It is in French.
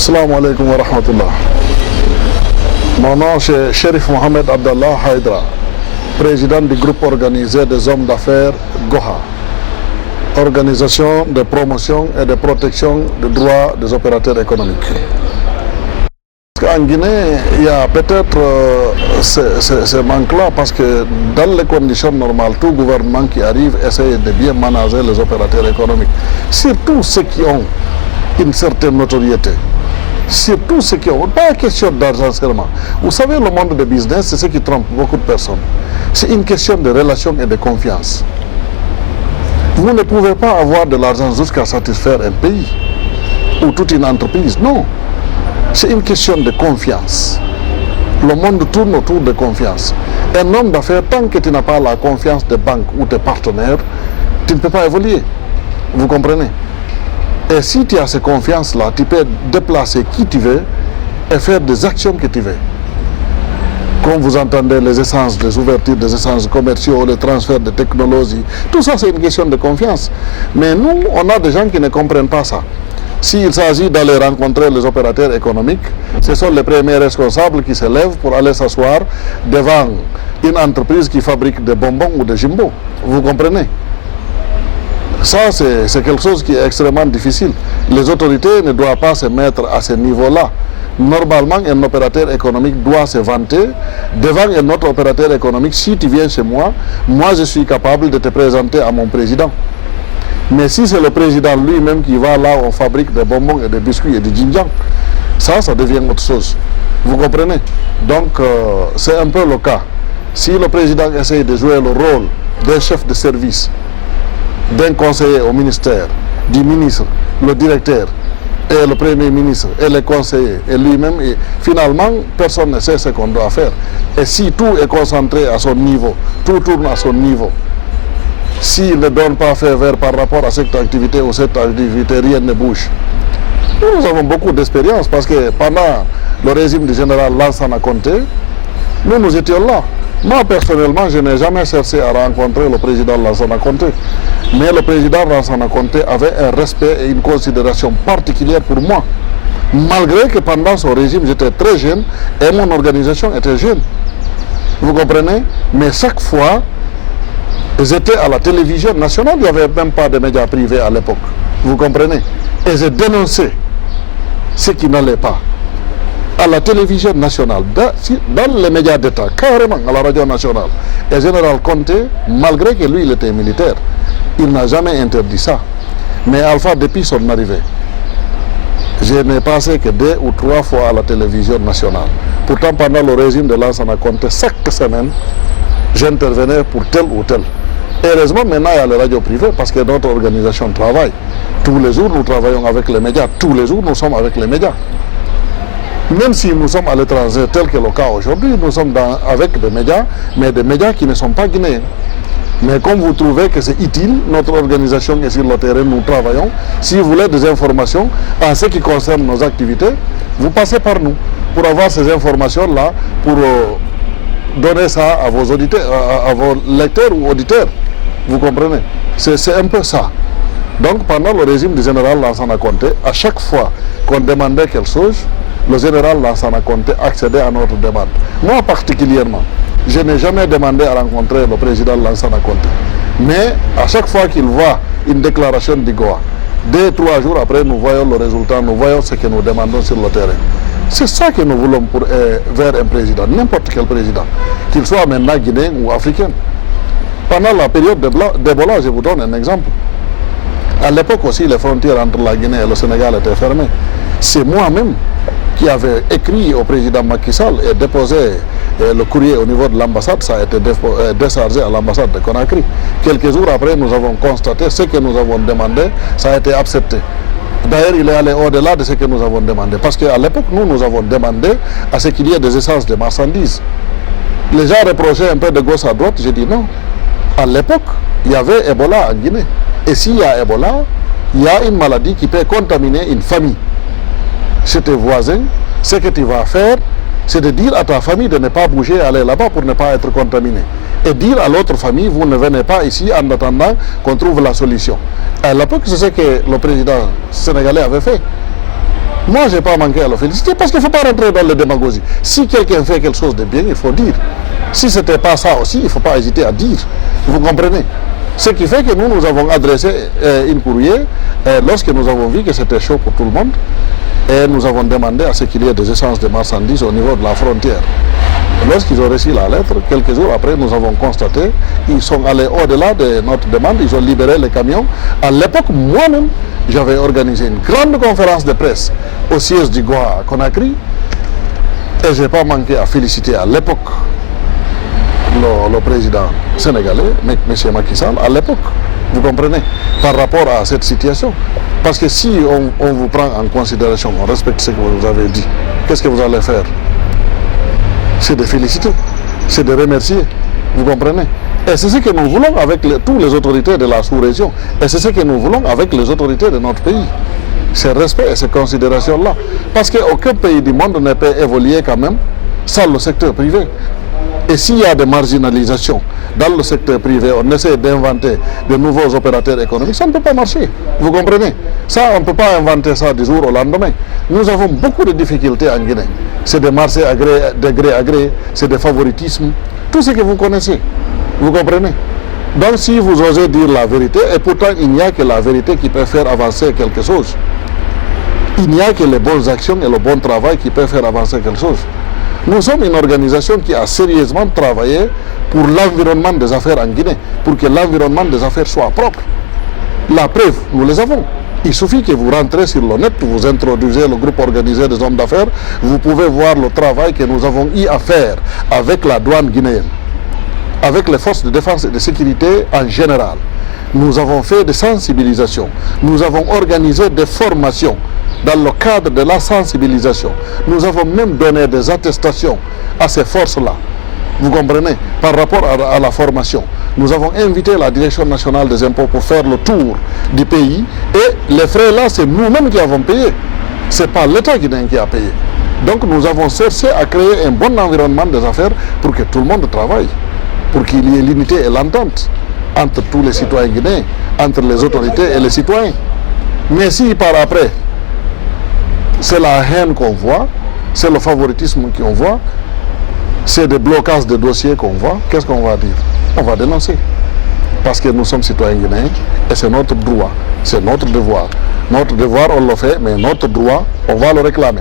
Assalamu alaikum wa rahmatullah. Mon nom c'est Sherif Mohamed Abdallah Haïdra, président du groupe organisé des hommes d'affaires GOHA, Organisation de promotion et de protection des droits des opérateurs économiques. En Guinée, il y a peut-être ce manque-là parce que dans les conditions normales, tout gouvernement qui arrive essaie de bien manager les opérateurs économiques, surtout ceux qui ont une certaine notoriété. Surtout ceux qui ont, pas question d'argent seulement. Vous savez, le monde de business, c'est ce qui trompe beaucoup de personnes. C'est une question de relation et de confiance. Vous ne pouvez pas avoir de l'argent jusqu'à satisfaire un pays ou toute une entreprise. Non. C'est une question de confiance. Le monde tourne autour de confiance. Un homme d'affaires, tant que tu n'as pas la confiance des banques ou des partenaires, tu ne peux pas évoluer. Vous comprenez? Et si tu as cette confiance-là, tu peux déplacer qui tu veux et faire des actions que tu veux. Comme vous entendez, les essences, les ouvertures des essences commerciaux, les transferts de technologie, tout ça c'est une question de confiance. Mais nous, on a des gens qui ne comprennent pas ça. S'il s'agit d'aller rencontrer les opérateurs économiques, ce sont les premiers responsables qui se lèvent pour aller s'asseoir devant une entreprise qui fabrique des bonbons ou des jimbo. Vous comprenez? Ça, c'est quelque chose qui est extrêmement difficile. Les autorités ne doivent pas se mettre à ce niveau-là. Normalement, un opérateur économique doit se vanter devant un autre opérateur économique. Si tu viens chez moi, moi je suis capable de te présenter à mon président. Mais si c'est le président lui-même qui va là où on fabrique des bonbons et des biscuits et du djinjan, ça devient autre chose. Vous comprenez? Donc, c'est un peu le cas. Si le président essaye de jouer le rôle d'un chef de service, d'un conseiller au ministère, du ministre, le directeur, et le premier ministre, et les conseillers, et lui-même, et finalement, personne ne sait ce qu'on doit faire. Et si tout est concentré à son niveau, tout tourne à son niveau, s'il ne donne pas feu vert par rapport à cette activité ou cette activité, rien ne bouge. Nous avons beaucoup d'expérience parce que pendant le régime du général Lansana Conté, nous étions là. Moi, personnellement, je n'ai jamais cherché à rencontrer le président Lansana Conté. Mais le président Lansana Conté avait un respect et une considération particulière pour moi. Malgré que pendant son régime, j'étais très jeune et mon organisation était jeune. Vous comprenez? Mais chaque fois, j'étais à la télévision nationale, il n'y avait même pas de médias privés à l'époque. Vous comprenez? Et j'ai dénoncé ce qui n'allait pas. À la télévision nationale, dans les médias d'État, carrément à la radio nationale. Et général Conté, malgré que lui, il était militaire, il n'a jamais interdit ça. Mais Alpha, depuis son arrivée, je n'ai passé que 2 ou 3 fois à la télévision nationale. Pourtant, pendant le régime de Lansana Conté, chaque semaine, j'intervenais pour tel ou tel. Heureusement, maintenant, il y a les radios privées parce que notre organisation travaille. Tous les jours, nous travaillons avec les médias. Tous les jours, nous sommes avec les médias. Même si nous sommes à l'étranger, tel que le cas aujourd'hui, nous sommes avec des médias, mais des médias qui ne sont pas guinéens. Mais comme vous trouvez que c'est utile, notre organisation est sur le terrain, nous travaillons. Si vous voulez des informations en ce qui concerne nos activités, vous passez par nous pour avoir ces informations-là, pour donner ça à vos auditeurs, à vos lecteurs ou auditeurs. Vous comprenez? C'est un peu ça. Donc pendant le régime du général Lansana Conté, à chaque fois qu'on demandait quelque chose, le général Lansana Conté accédait à notre demande. Moi particulièrement, je n'ai jamais demandé à rencontrer le président Lansana Conté. Mais à chaque fois qu'il voit une déclaration d'IGOA, 2-3 jours après, nous voyons le résultat, nous voyons ce que nous demandons sur le terrain. C'est ça que nous voulons vers un président, n'importe quel président, qu'il soit maintenant guinéen ou africain. Pendant la période d'Ebola, je vous donne un exemple. À l'époque aussi, les frontières entre la Guinée et le Sénégal étaient fermées. C'est moi-même qui avait écrit au président Macky Sall et déposé le courrier au niveau de l'ambassade. Ça a été déchargé à l'ambassade de Conakry. Quelques jours après, nous avons constaté ce que nous avons demandé, ça a été accepté. D'ailleurs, il est allé au-delà de ce que nous avons demandé. Parce qu'à l'époque, nous avons demandé à ce qu'il y ait des essences de marchandises. Les gens reprochaient un peu de gauche à droite. J'ai dit non. À l'époque, il y avait Ebola en Guinée. Et s'il y a Ebola, il y a une maladie qui peut contaminer une famille. Chez tes voisins, ce que tu vas faire, c'est de dire à ta famille de ne pas bouger, aller là-bas pour ne pas être contaminé. Et dire à l'autre famille, vous ne venez pas ici en attendant qu'on trouve la solution. À l'époque, c'est ce que le président sénégalais avait fait. Moi, je n'ai pas manqué à le féliciter parce qu'il ne faut pas rentrer dans la démagogie. Si quelqu'un fait quelque chose de bien, il faut dire. Si ce n'était pas ça aussi, il ne faut pas hésiter à dire. Vous comprenez? Ce qui fait que nous avons adressé une courrier lorsque nous avons vu que c'était chaud pour tout le monde. Et nous avons demandé à ce qu'il y ait des échanges de marchandises au niveau de la frontière. Lorsqu'ils ont reçu la lettre, quelques jours après, nous avons constaté qu'ils sont allés au-delà de notre demande, ils ont libéré les camions. À l'époque, moi-même, j'avais organisé une grande conférence de presse au siège du Goa à Conakry et je n'ai pas manqué à féliciter à l'époque le président sénégalais, M. Macky Sall, à l'époque, vous comprenez, par rapport à cette situation. Parce que si on vous prend en considération, on respecte ce que vous avez dit, qu'est-ce que vous allez faire? C'est de féliciter, c'est de remercier, vous comprenez? Et c'est ce que nous voulons avec toutes les autorités de la sous-région. Et c'est ce que nous voulons avec les autorités de notre pays. Ce respect et ces considérations-là. Parce qu'aucun pays du monde ne peut évoluer quand même sans le secteur privé. Et s'il y a des marginalisations dans le secteur privé, on essaie d'inventer de nouveaux opérateurs économiques, ça ne peut pas marcher. Vous comprenez? Ça, on ne peut pas inventer ça du jour au lendemain. Nous avons beaucoup de difficultés en Guinée. C'est des marchés de gré à gré, c'est des favoritismes, tout ce que vous connaissez. Vous comprenez? Donc si vous osez dire la vérité, et pourtant il n'y a que la vérité qui peut faire avancer quelque chose. Il n'y a que les bonnes actions et le bon travail qui peuvent faire avancer quelque chose. Nous sommes une organisation qui a sérieusement travaillé pour l'environnement des affaires en Guinée, pour que l'environnement des affaires soit propre. La preuve, nous les avons. Il suffit que vous rentrez sur le net, vous introduisez le groupe organisé des hommes d'affaires, vous pouvez voir le travail que nous avons eu à faire avec la douane guinéenne, avec les forces de défense et de sécurité en général. Nous avons fait des sensibilisations, nous avons organisé des formations dans le cadre de la sensibilisation. Nous avons même donné des attestations à ces forces-là, vous comprenez, par rapport à la formation. Nous avons invité la Direction nationale des impôts pour faire le tour du pays et les frais là, c'est nous-mêmes qui avons payé. Ce n'est pas l'État guinéen qui a payé. Donc nous avons cherché à créer un bon environnement des affaires pour que tout le monde travaille, pour qu'il y ait l'unité et l'entente entre tous les citoyens guinéens, entre les autorités et les citoyens. Mais si par après, c'est la haine qu'on voit, c'est le favoritisme qu'on voit, c'est des blocages de dossiers qu'on voit, qu'est-ce qu'on va dire? On va dénoncer. Parce que nous sommes citoyens guinéens et c'est notre droit, c'est notre devoir. Notre devoir, on le fait, mais notre droit, on va le réclamer.